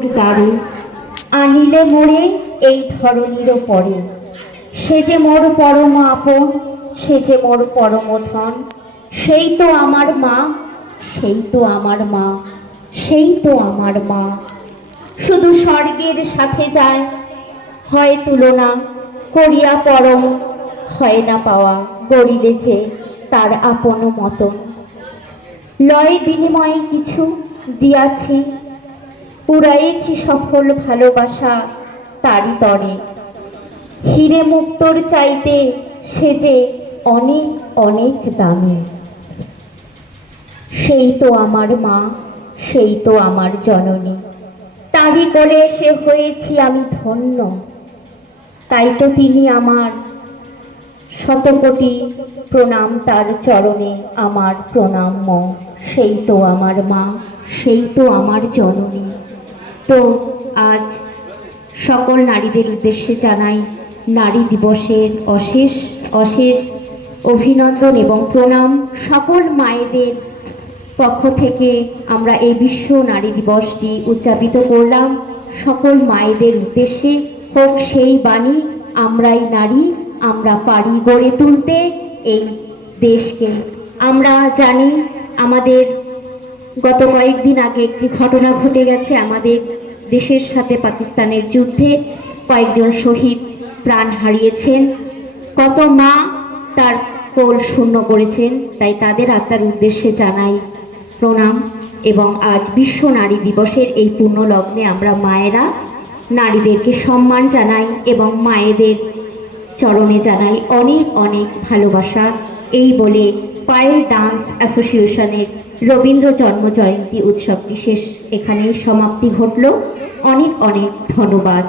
মৃত্যুর দ্বারে আনিলে মোরে এই ধরণীর পরে। সে যে মোর পরম আপন, সে যে মোর পরম ধন, সেই তো আমার মা, সেই তো আমার মা, সেই তো আমার মা। শুধু স্বর্গের সাথে যায়, হয় তুলনা করিয়া পরম, হয় না পাওয়া গড়িলে যে তার আপন মতন। লয় বিনিময়ে কিছু দিয়াছি, উড়াইছি সফল ভালোবাসা তারি তরে। হিরে মুক্তোর চাইতে সে যে অনেক অনেক দামি। সেই তো আমার মা, সেই তো আমার জননী, তারই কোলে সে হয়েছি আমি ধন্য। তাই তো তিনি আমার, শতকোটি প্রণাম তার চরণে আমার প্রণাম্য। সেই তো আমার মা, সেই তো আমার জননী। তো আজ সকল নারীদের উদ্দেশ্যে জানাই নারী দিবসের অশেষ অশেষ অভিনন্দন এবং প্রণাম। সকল মায়েদের পক্ষ থেকে আমরা এই বিশ্ব নারী দিবসটি উদযাপিত করলাম। সকল মায়েদের উদ্দেশ্যে হোক সেই বাণী, আমরাই নারী, আমরা পারি গড়ে তুলতে এই দেশকে। আমরা জানি আমাদের গত কয়েকদিন আগে একটি ঘটনা ঘটে গেছে আমাদের দেশের সাথে পাকিস্তানের যুদ্ধে। কয়েকজন শহীদ প্রাণ হারিয়েছেন, কত মা তার কোল শূন্য করেছেন। তাই তাদের আত্মার উদ্দেশ্যে জানাই প্রণাম। এবং আজ বিশ্ব নারী দিবসের এই পূর্ণ লগ্নে আমরা মায়েরা নারীদেরকে সম্মান জানাই এবং মায়েদের চরণে জানাই অনেক অনেক ভালোবাসা। এই বলে পায়েল ডান্স অ্যাসোসিয়েশনের রবীন্দ্র জন্ম জয়ন্তী উৎসবটি এখানেই সমাপ্তি ঘটল। অনেক অনেক ধন্যবাদ।